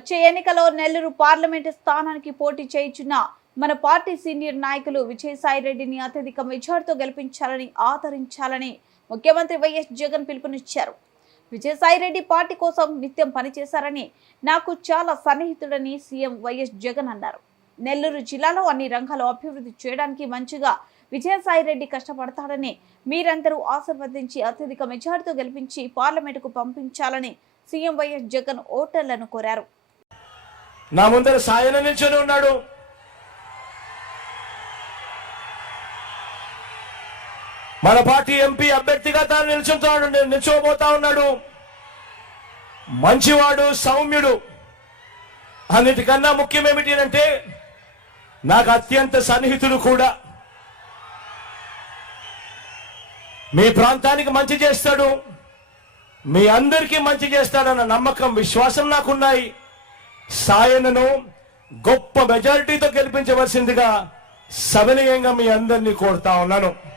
వచ్చే ఎన్నికలో నెల్లూరు పార్లమెంటు స్థానానికి పోటీ చేయుచున్న మన పార్టీ సీనియర్ నాయకులు విజయసాయిరెడ్డిని అత్యధిక మెజార్టీతో గెలిపించాలని ఆదరించాలని ముఖ్యమంత్రి వైఎస్ జగన్ పిలుపునిచ్చారు. విజయసాయిరెడ్డి పార్టీ కోసం నిత్యం పనిచేశారని, నాకు చాలా సన్నిహితుడని సీఎం వైఎస్ జగన్ అన్నారు. నెల్లూరు జిల్లాలో అన్ని రంగాల్లో అభివృద్ధి చేయడానికి మంచిగా విజయసాయిరెడ్డి కష్టపడతాడని, మీరందరూ ఆశీర్వదించి అత్యధిక మెజార్టీతో గెలిపించి పార్లమెంటుకు పంపించాలని సీఎం వైఎస్ జగన్ ఓటర్లను కోరారు. నా ముందర సాయన నిల్చొని ఉన్నాడు. మన పార్టీ ఎంపీ అభ్యర్థిగా తాను నిల్చోబోతా ఉన్నాడు. మంచివాడు, సౌమ్యుడు. అన్నిటికన్నా ముఖ్యం ఏమిటి అంటే నాకు అత్యంత సన్నిహితుడు కూడా. మీ ప్రాంతానికి మంచి చేస్తాడు, మీ అందరికీ మంచి చేస్తాడన్న నమ్మకం, విశ్వాసం నాకున్నాయి. సాయనను గొప్ప మెజారిటీతో గెలిపించవలసిందిగా సవినయంగా మీ అందరినీ కోరుతా ఉన్నాను.